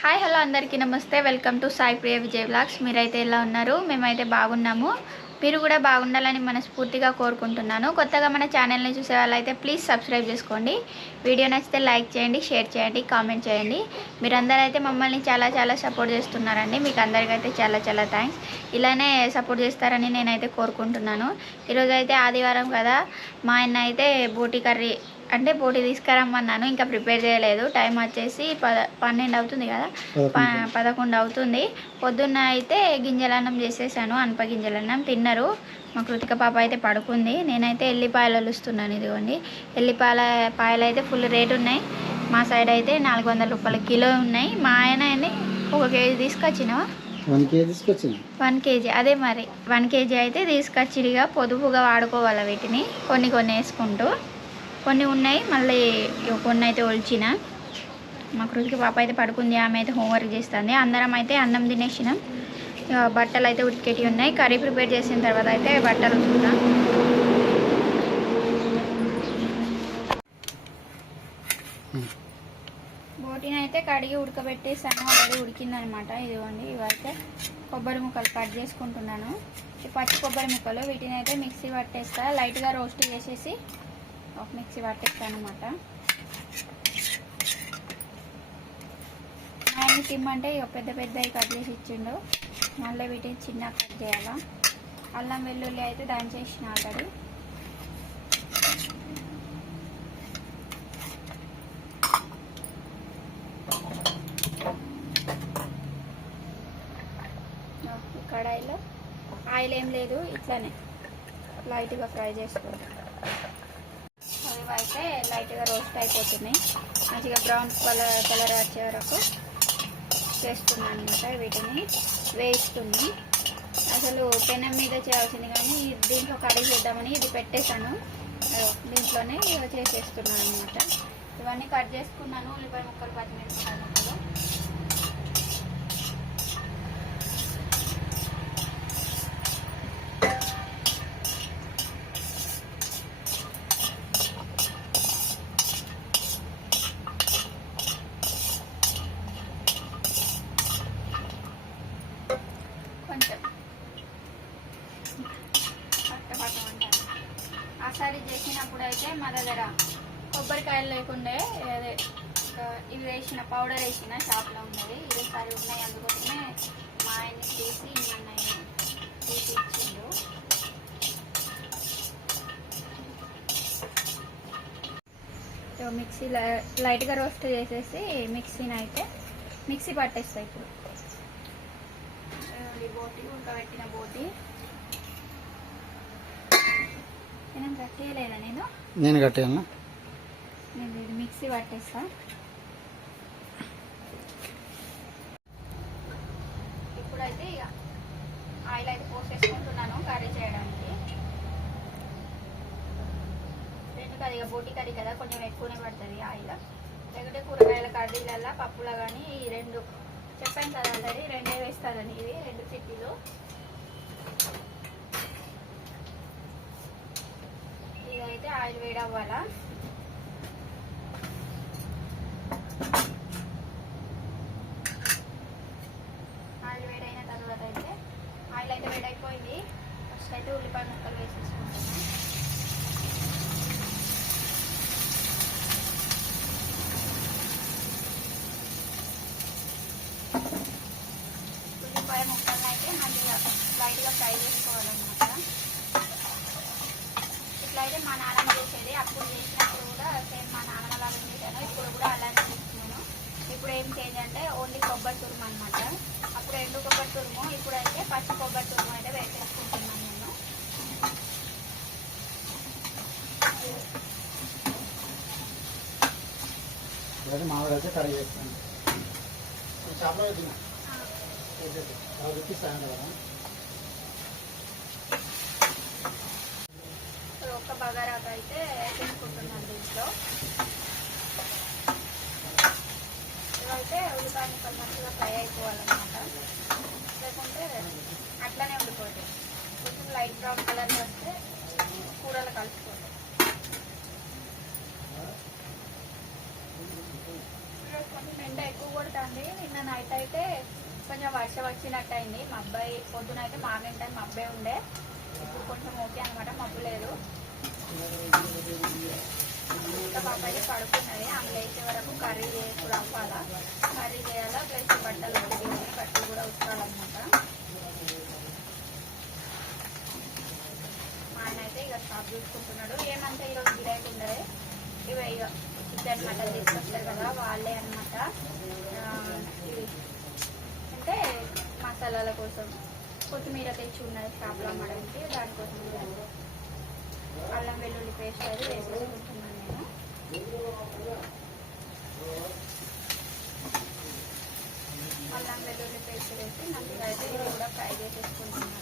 Hi hello అందరికీ నమస్తే. Welcome to Sai Priya Vijay vlogs మీరైతే ఎలా ఉన్నారు? మేమైతే బాగున్నాము. మీరు కూడా బాగుండాలని మనస్ఫూర్తిగా కోరుకుంటున్నాను. కొత్తగా మన ఛానల్ని చూసే వాళ్ళైతే ప్లీజ్ సబ్స్క్రైబ్ చేసుకోండి. వీడియో నచ్చితే లైక్ చేయండి షేర్ చేయండి కామెంట్ చేయండి. మీరందరూ అయితే మమ్మల్ని చాలా చాలా సపోర్ట్ చేస్తున్నారండి. మీకు అందరికైతే చాలా చాలా థ్యాంక్స్. ఇలానే సపోర్ట్ చేస్తారని నేనైతే కోరుకుంటున్నాను. ఈరోజు అయితే ఆదివారం కదా. మా ఆయన అయితే బోటి కర్రీ అంటే బోటి తీసుకురమ్మన్నాను ఇంకా ప్రిపేర్ చేయలేదు. టైం వచ్చేసి పద పన్నెండు అవుతుంది కదా? ప- పదకొండు అవుతుంది. పొద్దున్న అయితే గింజలన్నం చేసేసాను అనప గింజలన్నం తిన్నారు. మా కృతిక పాప అయితే పడుకుంది. నేనైతే ఎల్లిపాయలు వలుస్తున్నాను ఇదిగోండి. ఎల్లిపాయల పాయలు అయితే ఫుల్ రేట్ ఉన్నాయి. మా సైడ్ అయితే నాలుగు వందల రూపాయల కిలో ఉన్నాయి. మా ఆయన అని ఒక కేజీ తీసుకొచ్చినావా? వన్ కేజీ తీసుకొచ్చింది వన్ కేజీ. అదే మరి. వన్ కేజీ అయితే తీసుకొచ్చిడిగా పొదుపుగా వాడుకోవాలి వీటిని? కొన్ని కొన్ని వేసుకుంటూ. కొన్ని ఉన్నాయి. మళ్ళీ కొన్ని అయితే ఒలిచిన. మా కృతికి పాప అయితే పడుకుంది. ఆమె అయితే హోంవర్క్ చేస్తుంది. అందరం అయితే అన్నం తినేసినాం. బట్టలు అయితే ఉతికేటి ఉన్నాయి. కర్రీ ప్రిపేర్ చేసిన తర్వాత అయితే బట్టలు ఉతుకుతాం. బోటిని అయితే కడిగి ఉడకబెట్టేసాను. ఆల్రెడీ ఉడికిందనమాట. ఇదిగోండి ఇవైతే కొబ్బరి ముక్కలు కట్ చేసుకుంటున్నాను. ఈ పచ్చి కొబ్బరి ముక్కలు వీటిని అయితే మిక్సీ పట్టేస్తా. లైట్గా రోస్ట్ చేసేసి ఒక మిక్సీ పట్టేస్తాను అనమాట ఆయన తిమ్మంటే ఇక పెద్ద పెద్దవి కట్ చేసి ఇచ్చిండు. మళ్ళీ వీటిని చిన్న కట్ చేయాలా. అల్లం వెల్లుల్లి అయితే దాని ఆల్రెడీ. ఈ కడాయిలో ఆయిల్ ఏం లేదు ఇట్లానే. లైట్గా ఫ్రై చేసుకోవాలి. అయితే లైట్గా రోస్ట్ అయిపోతున్నాయి. మంచిగా బ్రౌన్ కలర్ కలర్ వచ్చే వరకు చేస్తున్నాను అనమాట వీటిని వేయిస్తున్నాను అసలు పెనం మీద చేయాల్సింది కానీ దీంట్లో కర్రీ చేద్దామని ఇది పెట్టేశాను. దీంట్లోనే చేసేస్తున్నాను అనమాట ఇవన్నీ కట్ చేసుకున్నాను. ఉల్లిపాయ ముక్కలు పచ్చిమిరపకాయ ముక్కలు కొంచెం పట్ట పట్ట అంటారు ఆసారి చేసినప్పుడు అయితే మా దగ్గర కొబ్బరికాయలు లేకుండే అదే ఆ, ఇవి వేసిన పౌడర్ వేసిన షాప్లో ఉన్నది ఇదేసారి ఉన్నాయి అందుకోసమే మా ఆయన్ని తీసి మొన్న తీసి ఇచ్చిండు సో మిక్సీ లైట్గా రోస్ట్ చేసేసి మిక్సీని అయితే మిక్సీ పట్టేస్తా ఇప్పుడు. బోటి ఉడకబెట్టిన బోటి నేను? కట్టేయలేదా నేను నేను ఇది మిక్సీ పట్టేస్తా ఇప్పుడైతే ఇక ఆయిల్ అయితే పోసేసుకుంటున్నాను కర్రీ చేయడానికి రెండు కర్రీ ఇక బోటి కర్రీ కదా కొంచెం ఎక్కువనే పడుతుంది ఆయిల్ లేకుంటే కూరగాయల కర్రీలల్లా పప్పులా కానీ ఈ రెండు చెప్పాను కదా ఆల్రెడీ రెండే వేస్తారని ఇవి రెండు చిట్టీలు ఆయిల్ ఆయిల్ వేడవ్వాలా ఆయిల్ వేడైన తర్వాత అయితే ఆయిల్ అయితే వేడైపోయింది. ఫస్ట్ అయితే ఉల్లిపాయ ముక్కలు వేసేసుకుంటాను ఉల్లిపాయ ముక్కలను అయితే మళ్ళీ లైట్గా ఫ్రై చేసుకుంటాను ఇట్లా అయితే మా నాన్నమ్మ చేసేది అప్పుడు చేసినప్పుడు కూడా సేమ్ మా నాన్నమ్మ లాగా చేశాను ఇప్పుడు కూడా అలానే చేస్తున్నాను ఇప్పుడు ఏం చేంజ్ అంటే ఓన్లీ కొబ్బరి తురుము అనమాట అప్పుడు ఎండు కొబ్బరి తురుము ఇప్పుడు అయితే పచ్చి కొబ్బరి తురుము అయితే వేసేసుకుంటున్నాను నేను. లేదా మామిడి అయితే కర్రీ చేస్తాను. రుచిస్తాను కదా సో ఒక్క బగారాకు అయితే వేసేసుకుంటున్నాను దీంట్లో ఇవైతే ఉల్లిపాయ ముక్కలు మంచిగా ఫ్రై అయిపోవాలన్నమాట లేకుంటే అట్లనే ఉండిపోతాయి కొంచెం లైట్ బ్రౌన్ కలర్ వస్తే కూరలు కలిసిపోతాయి ఈరోజు కొంచెం ఎండ ఎక్కువ కొడుతుంది నిన్న నిన్న నైట్ అయితే కొంచెం వర్షం వచ్చినట్టు అయింది మా అబ్బాయి పొద్దున అయితే మార్నింగ్ టైం మా అబ్బాయి ఉండే. ఇప్పుడు కొంచెం ఓకే అనమాట మబ్బు లేదు. ఇంకా పాప అయితే పడుకున్నది. ఆమె లేచే వరకు కర్రీ చేసుడు అవ్వాలా కర్రీ చేయాలా ప్లస్ బట్టలు ఉతికి బట్టలు కూడా ఉతకాలన్నమాట. మా ఆయన అయితే ఇక షాప్ చూసుకుంటున్నాడు. ఏమంటే ఈరోజు గిరాకీ ఉండదు. ఇక చికెన్ మటన్ తీసుకొస్తారు కదా వాళ్ళే అనమాట ఇవి అంటే మసాలాల కోసం కొత్తిమీర తెచ్చి ఉన్నది షాప్లో అమ్మడానికి దానికోసం అల్లం వెల్లుల్లి పేస్ట్ అది వేసేసుకుంటున్నాను నేను. అల్లం వెల్లుల్లి పేస్ట్ వేసి మంచిగా అయితే ఇది కూడా ఫ్రై చేసేసుకుంటున్నాను.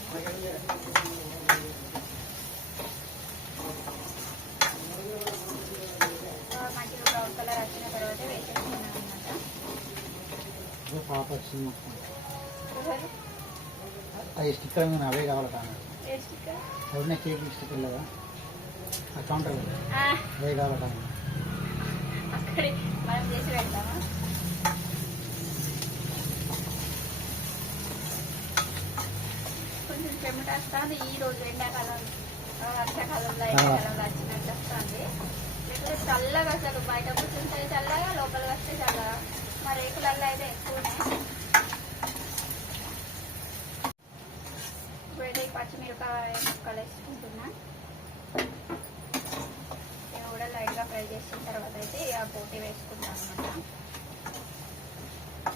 మంచిగా బ్రౌన్ కలర్ వచ్చిన తర్వాత వేసేసుకున్నాను అనమాట పాప వచ్చింది. అది స్టిక్కర్ మీద అవే కావాలి కానీ ఎవరినే కేక్ స్టిక్కర్ లేదా? ఆ కౌంటర్ అవే కావాలి కానీ అక్కడే మనం చేసి పెడతామా? కొంచెం ఈ రోజు ఎండాకాలం వర్షాకాలంలో ఎండాకాలంలో వచ్చినట్టు వస్తుంది. లేకపోతే చల్లగా అసలు బయట కూర్చుంటే చల్లగా లోపలికి వస్తే చల్లగా. మా రేకులల్లో అయితే ఎక్కువనే ఇప్పుడైతే ఈ పచ్చిమిరపకాయ ముక్కలు వేసుకుంటున్నా నేను కూడా లైట్గా ఫ్రై చేసిన తర్వాత ఇక పోటీ వేసుకుంటాను అనమాట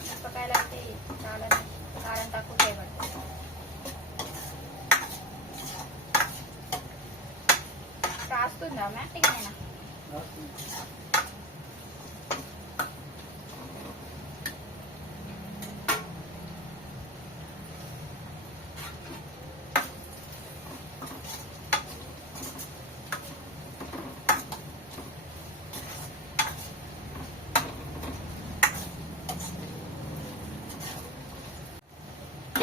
మిరపకాయలు అయితే చాలా కారం తక్కువ చేయబడుతుంది రాస్తుందా మ్యాట్గా నేను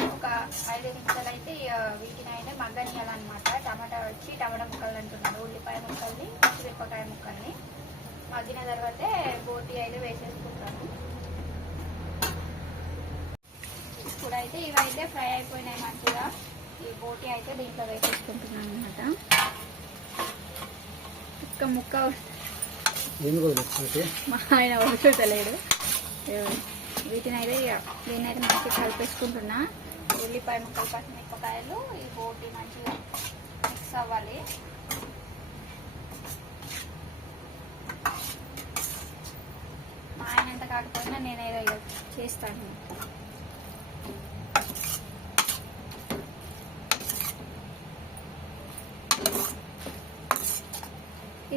ఒక ఐదు నిమిషాలు అయితే వీటిని అయితే మగ్గనియాలన్నమాట టమాటా వచ్చి టమాటా ముక్కలు అంటున్నాడు. ఉల్లిపాయ ముక్కల్ని పచ్చిమిరపకాయ ముక్కల్ని. మగ్గిన తర్వాతే బోటి అయితే వేసేసుకుంటాను ఇప్పుడైతే ఇవైతే ఫ్రై అయిపోయినాయి మంచిగా. ఈ బోటి అయితే దీంట్లో వేసేసుకుంటున్నాను అనమాట ఒక్క ముక్క మా ఆయన చూడలేడు వీటిని అయితే దీన్ని అయితే మంచిగా కలిపేసుకుంటున్నా. ఉల్లిపాయ ముక్కలు పచ్చిమిరపకాయలు ఈ బోటి మంచిగా మిక్స్ అవ్వాలి. మా ఆయన ఎంత కాకపోయినా నేను చేస్తాను.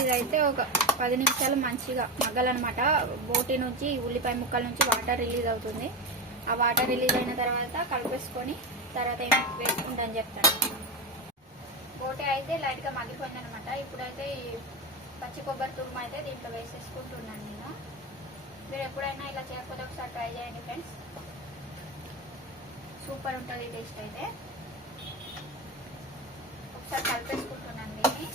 ఇదైతే ఒక పది నిమిషాలు మంచిగా మగ్గాలన్నమాట. బోటి నుంచి ఉల్లిపాయ ముక్కల నుంచి వాటర్ రిలీజ్ అవుతుంది. ఆ వాటర్ రిలీజ్ అయిన తర్వాత కలిపేసుకొని తర్వాత ఏం వేసుకుంటాను చెప్తాను. బోటి అయితే లైట్గా మగ్గిపోయింది అనమాట ఇప్పుడైతే ఈ పచ్చి కొబ్బరి తురుము అయితే దీంట్లో వేసేసుకుంటున్నాను నేను. మీరు ఎప్పుడైనా ఇలా చేయకపోతే ఒకసారి ట్రై చేయండి ఫ్రెండ్స్ సూపర్ ఉంటుంది టేస్ట్ అయితే. ఒకసారి కలిపేసుకుంటాను దీన్ని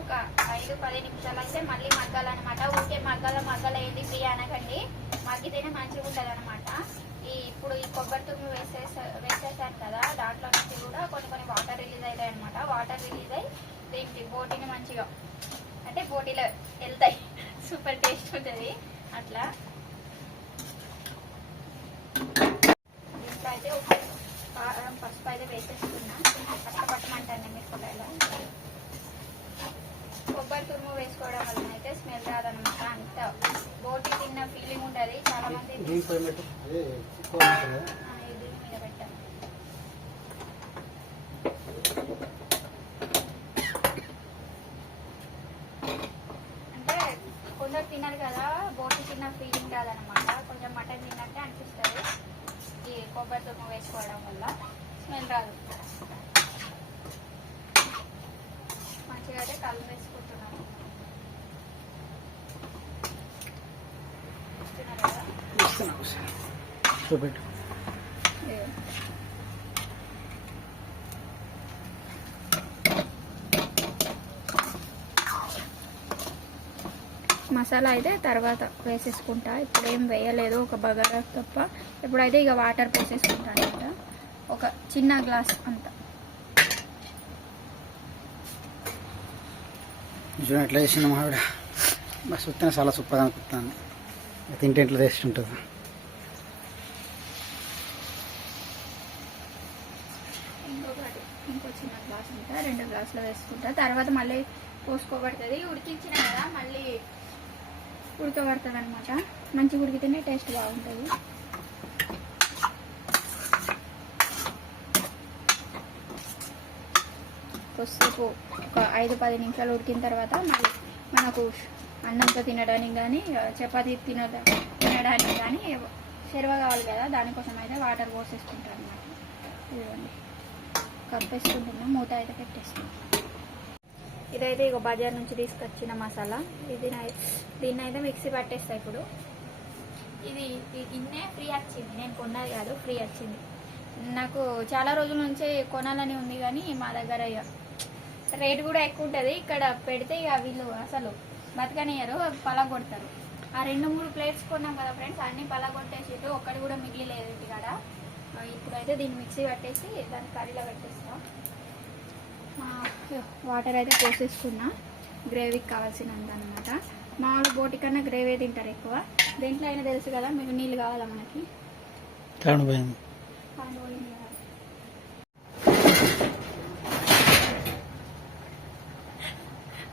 ఒక ఐదు పది నిమిషాలు అయితే మళ్ళీ మగ్గాలన్నమాట ఊరికే మగ్గాల మగ్గాల ఏంటి ఫ్రీ అనకండి. మగ్గితేనే మంచిగా ఉంటుంది అనమాట ఈ ఇప్పుడు ఈ కొబ్బరి తుమ్మి వేసేసా వేసేసాను కదా దాంట్లో నుంచి కూడా కొన్ని కొన్ని వాటర్ రిలీజ్ అవుతాయి అనమాట వాటర్ రిలీజ్ అయ్యి దీనికి బోటీని మంచిగా అంటే బోటీలో వెళ్తాయి. సూపర్ టేస్ట్ ఉంటుంది. అట్లా. దీంట్లో అయితే ఉప్పు పసుపు అయితే వేసేస్తున్నా కష్టపట్టమంటాను మిరపకాయలు కొబ్బరి తురుము వేసుకోవడం వలన అయితే స్మెల్ రాదనమాట అంత బోటి తిన్న ఫీలింగ్ ఉంటుంది. చాలా మంది అంటే కొందరు తినరు కదా బోటి తిన్న ఫీలింగ్ రాదనమాట కొంచెం మటన్ తిన్నట్టే అనిపిస్తుంది. ఈ కొబ్బరి తురుము వేసుకోవడం వల్ల స్మెల్ రాదు. మంచిగా అయితే కళ్ళు చూపెట్టు. మసాలా అయితే తర్వాత వేసేసుకుంటా. ఇప్పుడు ఏం వేయలేదు ఒక బగారా తప్ప. ఇప్పుడైతే ఇక వాటర్ పోసేసుకుంటా అనమాట ఒక చిన్న గ్లాస్ అంత. చూడండి ఎట్లా చేసింది మా ఆవిడ బస్ వస్తే చాలా సూపర్ అనుకుంటాను తింటే ఇంట్లో టేస్ట్ ఉంటుంది ఇంకొకటి ఇంకో చిన్న గ్లాస్ ఉంటా రెండు గ్లాసులు వేసుకుంటా. తర్వాత మళ్ళీ పోసుకోబడుతుంది. ఉడికించిన కదా మళ్ళీ ఉడకబడుతుంది అనమాట మంచిగా ఉడికితేనే టేస్ట్ బాగుంటుంది. కొద్దిసేపు ఒక ఐదు పది నిమిషాలు ఉడికిన తర్వాత మళ్ళీ మనకు అన్నంతో తినడానికి కానీ చపాతీ తిన తినడానికి కానీ చెరువ కావాలి కదా దానికోసం అయితే వాటర్ పోసేసుకుంటాను అనమాట ఇదిగోండి. కప్పేసుకుంటున్నాం మూత అయితే పెట్టేస్తాం ఇదైతే ఇక బజార్ నుంచి తీసుకొచ్చిన మసాలా. ఇది దీన్ని అయితే మిక్సీ పట్టేస్తా ఇప్పుడు. ఇది ఇన్నే ఫ్రీ వచ్చింది. నేను కొన్నది కాదు ఫ్రీ వచ్చింది. నాకు చాలా రోజుల నుంచే కొనాలని ఉంది కానీ మా దగ్గర ఇక రేట్ కూడా ఎక్కువ ఉంటుంది. ఇక్కడ పెడితే ఇక వీళ్ళు అసలు బతకనియరు పలగొడతారు ఆ రెండు మూడు ప్లేట్స్ కొన్నాం కదా ఫ్రెండ్స్ అన్ని పలగొట్టేసి ఒక్కటి కూడా మిగిలిలేదు ఇక్కడ ఇప్పుడైతే దీన్ని మిక్సీ పట్టేసి దాన్ని కర్రీలో పెట్టేస్తాం. వాటర్ అయితే పోసేసుకున్నా. గ్రేవీకి కావాల్సినంత అనమాట మామూలు బోటి కన్నా గ్రేవీ తింటారు ఎక్కువ. దేంట్లో అయినా తెలుసు కదా మీకు నీళ్ళు కావాలా మనకి.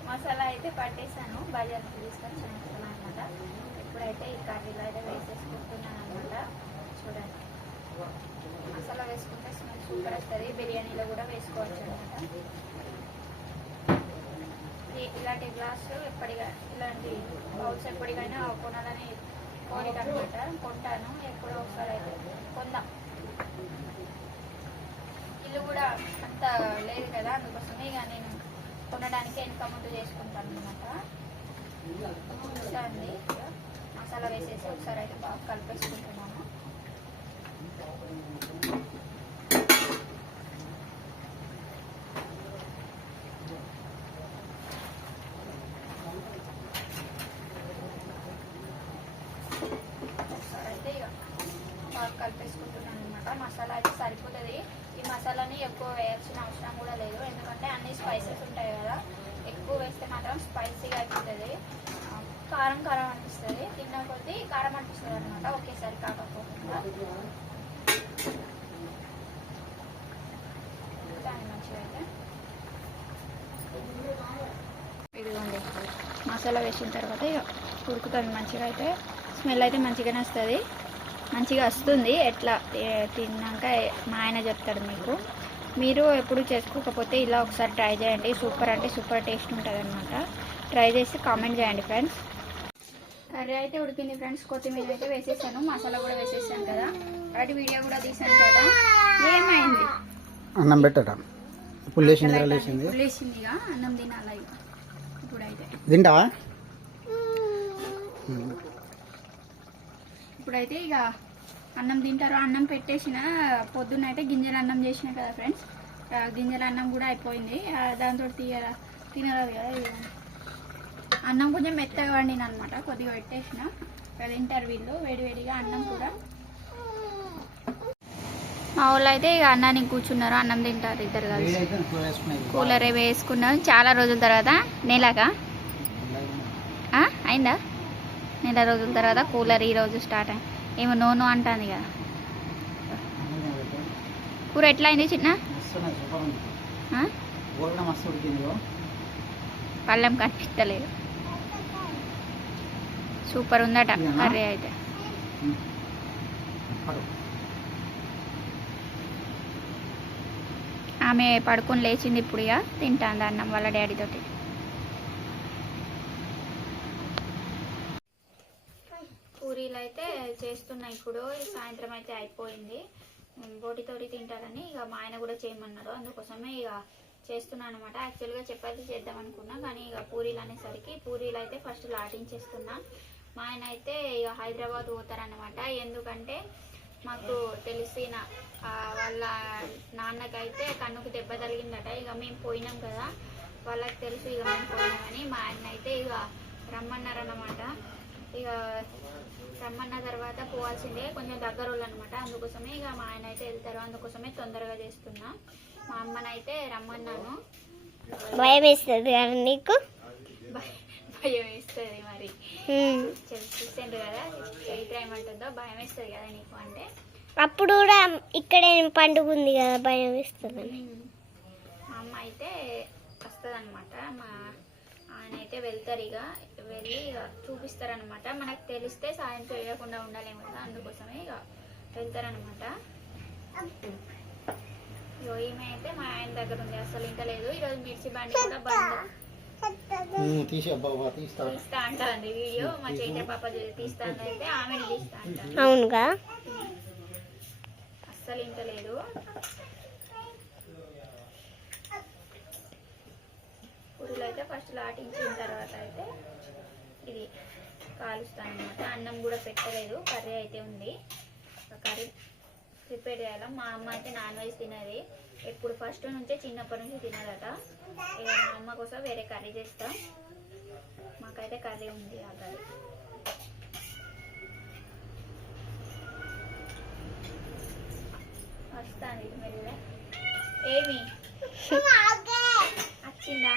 మసాలా అయితే పట్టేసాను. బజార్ తీసుకొచ్చాను అనమాట ఇప్పుడైతే ఈ కర్రీలో అయితే వేసేసుకుంటున్నాను అనమాట చూడండి. మసాలా వేసుకుంటే స్మెల్ సూపర్ వస్తుంది. బిర్యానీలో కూడా వేసుకోవచ్చు అనమాట ఇలాంటి గ్లాసు ఎప్పటిగా ఇలాంటి బౌల్స్ ఎప్పటికైనా కొనాలని కోరిక అనమాట కొంటాను. ఎప్పుడో ఒకసారి అయితే కొందాం. ఇల్లు కూడా అంత లేదు కదా అందుకోసమే ఇక నేను కొనడానికి ఇన్కమ్ ముందు చేసుకుంటాను అనమాట అండి? మసాలా వేసేసి ఒకసారి అయితే బాగా కలిపేసుకుంటాను. అయితే ఇక బాగా కలిపేసుకుంటున్నాను అనమాట మసాలా అయితే సరిపోతుంది. ఈ మసాలాని ఎక్కువ వేయాల్సిన అవసరం కూడా లేదు. ఎందుకంటే అన్ని స్పైసెస్ ఉంటాయి కదా. ఎక్కువ వేస్తే మాత్రం స్పైసీగా అయిపోతుంది. కారం కారం అనిపిస్తుంది. తిన్న కొద్దీ కారం అనిపిస్తుంది అనమాట ఒకేసారి కాకపోకుండా. దాని మంచిగా అయితే ఇదిగోండి. మసాలా వేసిన తర్వాత ఇక ఉడుకుతుంది మంచిగా అయితే. స్మెల్ అయితే మంచిగానే వస్తుంది. మంచిగా వస్తుంది. ఎట్లా తిన్నాక మా ఆయన చెప్తాడు మీకు. మీరు ఎప్పుడు చేసుకోకపోతే ఇలా ఒకసారి ట్రై చేయండి. సూపర్ అంటే సూపర్ టేస్ట్ ఉంటుంది అనమాట ట్రై చేసి కామెంట్ చేయండి ఫ్రెండ్స్. కర్రీ అయితే ఉడికింది ఫ్రెండ్స్. కొత్తిమీర అయితే వేసేసాను. మసాలా కూడా వేసేసాను కదా. వాటి వీడియో కూడా తీసాను కదా. ఏమైంది? అన్నం ఇక. అన్నం తినాలి. ఇప్పుడైతే. తింటావా? ఇప్పుడైతే ఇక అన్నం తింటారు అన్నం పెట్టేసిన పొద్దున్న అయితే గింజల అన్నం చేసిన కదా ఫ్రెండ్స్ గింజల అన్నం కూడా అయిపోయింది. దాంతో తీయ తినరాదు కదా అన్నం కొంచెం మెత్తగా వండిన అనమాట కొద్దిగా పెట్టేసిన. తింటారు వీళ్ళు వేడివేడిగా అన్నం కూడా. మా వాళ్ళు అయితే ఇక అన్నానికి కూర్చున్నారు అన్నం తింటారు ఇద్దరు కలిసి. కూలర్ ఏ చాలా రోజుల తర్వాత నెలగా? అయిందా? నెల రోజుల తర్వాత కూలర్ ఈ రోజు స్టార్ట్ అయింది ఏమో నోను అంటుంది కదా. కూర ఎట్లా అయింది చిన్న. పళ్ళెం కనిపిస్తలేదు. సూపర్ ఉందట? కర్రీ అయితే. ఆమె పడుకొని లేచింది ఇప్పుడు ఇక తింటాంది అన్నం వాళ్ళ డాడీ తోటి పూరీలు అయితే చేస్తున్నా ఇప్పుడు. సాయంత్రం అయితే అయిపోయింది. బోటితోటి తింటారని ఇక మా ఆయన కూడా చేయమన్నాడు అందుకోసమే ఇక చేస్తున్నాను అనమాట యాక్చువల్గా చపాతీ చేద్దాం అనుకున్నా కానీ ఇక పూరీలు అనేసరికి పూరీలు అయితే ఫస్ట్ లాటించేస్తున్నా. మా ఆయన అయితే ఇక హైదరాబాద్ పోతారనమాట ఎందుకంటే మాకు తెలిసిన వాళ్ళ నాన్నకైతే కన్నుకు దెబ్బ తగిలిందట. ఇక మేము పోయినాం కదా వాళ్ళకి తెలుసు ఇక మేము పోయినామని. మా ఆయన అయితే ఇక రమ్మన్నారన్నమాట. ఇక రమ్మన్న తర్వాత పోవాల్సిందే కొంచెం దగ్గర అనమాట అందుకోసమే ఇక మా ఆయన అయితే వెళ్తారు. అందుకోసమే తొందరగా చేస్తున్నా. మా అమ్మనైతే రమ్మన్నాను. భయం వేస్తుంది కదా నీకు? భయ- వేస్తుంది మరి. చూసాను కదా చైత్ర ఏమంటుందో భయం వేస్తుంది కదా నీకు అంటే. అప్పుడు కూడా ఇక్కడే పండుగ ఉంది కదా భయం వేస్తుంది? మా అమ్మ అయితే వస్తుంది అనమాట మా ఆయన అయితే వెళ్తారు ఇక. వెళ్ళి ఇక చూపిస్తారనమాట మనకు తెలిస్తే సాయం చేయకుండా ఉండాలేమో కదా అందుకోసమే ఇక వెళ్తారనమాట ఇగో ఈమె అయితే మా ఆయన దగ్గర ఉంది అసలు ఇంకా లేదు. ఈరోజు మిర్చి బండి కూడా బంద్. తీస్తా. అంటుంది. వీడియో మా పాప తీస్తా ఆమెను తీస్తా అవునుగా? అస్సలు ఇంత లేదు. పూరీలు అయితే ఫస్ట్ లాటించిన తర్వాత అయితే ఇది కాలుస్తాను అనమాట అన్నం కూడా పెట్టలేదు కర్రీ అయితే ఉంది. కర్రీ ప్రిపేర్ చేయాలి? మా అమ్మ అయితే నాన్ వెజ్ తినది. ఎప్పుడు ఫస్ట్ నుంచే చిన్నప్పటి నుంచి తినదట. ఇక మా అమ్మ కోసం వేరే కర్రీ చేస్తాం. మాకైతే కర్రీ ఉంది ఆ కర్రీ. వస్తాను ఇది మెల్లగా. ఏమి? వచ్చిందా?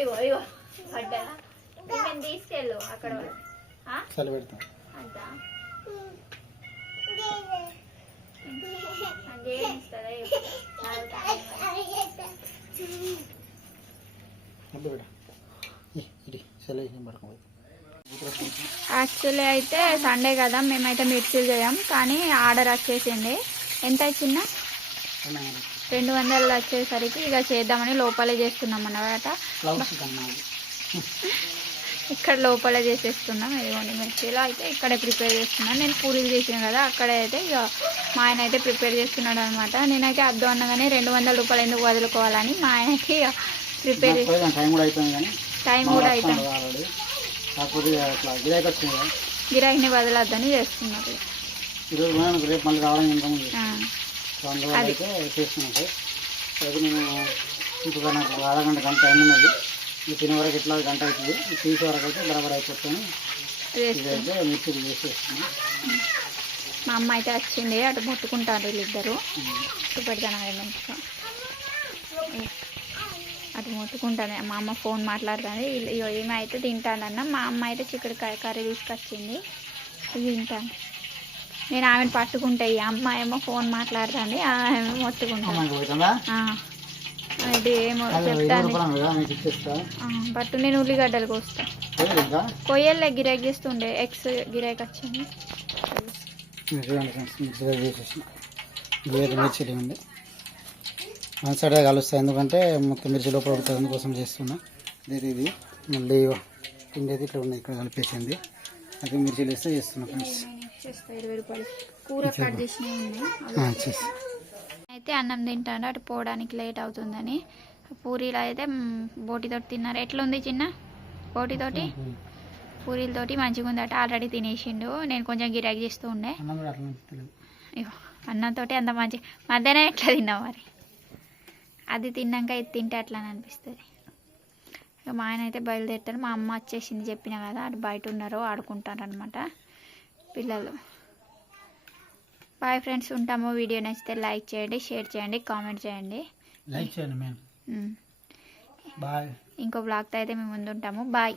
ఇగో ఇగో పడ్డా. తీసుకెళ్ళు అక్కడ? చలి పెడతా. అంతా? యాక్చువల్లీ అయితే సండే కదా మేమైతే మిర్చిలు చేయం కానీ ఆర్డర్ వచ్చేసింది. ఎంత చిన్న రెండు వందలు వచ్చేసరికి ఇక చేద్దామని లోపలే చేస్తున్నాం అన్నమాట. ఇక్కడ లోపలే చేసేస్తున్నాం ఇదిగోండి మిర్చిలో అయితే ఇక్కడే ప్రిపేర్ చేస్తున్నాను. నేను పూరీలు చేసిన కదా అక్కడే అయితే ఇక మా ఆయన అయితే ప్రిపేర్ చేస్తున్నాడు అనమాట నేనైతే అద్దు అన్నగానే రెండు వందల రూపాయలు ఎందుకు వదులుకోవాలని మా ఆయనకి ప్రిపేర్ టైం కూడా అయిపోయింది టైం కూడా కదా. గిరాకీని వదలొద్దని చేస్తున్నారు. అయితే చేస్తున్నాను సార్ అయితే నేను ఇంకొక నాకు అరగంట గంట టైం ఉన్నది. ఇది తినే వరకు ఇట్లా గంట అవుతుంది. తీసే వరకు అయితే బరాబర్. ఇదైతే మిర్చి చేసేస్తున్నాను మా అమ్మ అయితే వచ్చింది. అటు ముట్టుకుంటారు వీళ్ళిద్దరు. పెడతాను అది మంచిగా. అటు ముట్టుకుంటాను. మా అమ్మ ఫోన్ మాట్లాడుతుంది. ఈమె అయితే తింటానన్న మా అమ్మ అయితే చిక్కుడుకాయ కర్రీ తీసుకొచ్చింది. తింటాను నేను ఆమెను పట్టుకుంటే ఈ అమ్మ ఏమో ఫోన్ మాట్లాడుతుంది ఆమె అది ఏమో చెప్తాను పట్టు నేను ఉల్లిగడ్డలు కోస్తా. పోయేది? ఇంకా కొయ్యలే గిరాకీ చేస్తుండే ఎక్స్ గిరాకీ వచ్చింది మిర్చిలు ఉంది. వన్ సైడే కలుస్తాయి ఎందుకంటే మొత్తం మిర్చి లోపల ఉడుతుంది అందుకోసం చేస్తున్నా. ఇది ఇది? మళ్ళీ పిండి అయితే ఇట్లా ఉన్నాయి ఇక్కడ కలిపేసింది. అది మిర్చిలు వేస్తే చేస్తున్నా ఫ్రెండ్స్. చేస్తా ఇరవై రూపాయలు. కూర కట్ చేసినవి ఉన్నాయి చేసి అయితే అన్నం తింటాను అటు పోవడానికి లేట్ అవుతుందని. పూరీలు అయితే బోటితోటి తిన్నారు. ఎట్లుంది చిన్న బోటితోటి? పూరీలతోటి మంచిగా ఉందట ఆల్రెడీ తినేసిండు. నేను కొంచెం గిరాకీ చేస్తూ ఉండే. అన్నం కూడా అట్లా తెలియదు ఇగో అన్నంతోటి అంత మంచి మధ్యాహ్నం ఎట్లా తిన్నావు మరి? అది తిన్నాక ఇది తింటే అట్లా అనిపిస్తుంది. ఇక మా ఆయన అయితే బయలుదేరుతారు మా అమ్మ వచ్చేసింది చెప్పిన కదా. అటు బయట ఉన్నారు ఆడుకుంటారు అనమాట పిల్లలు. బాయ్ ఫ్రెండ్స్ ఉంటాము. వీడియో నచ్చితే లైక్ చేయండి షేర్ చేయండి కామెంట్ చేయండి. లైక్ చేయండి. బాయ్. ఇంకో బ్లాగ్తో అయితే మేము ముందు ఉంటాము బాయ్.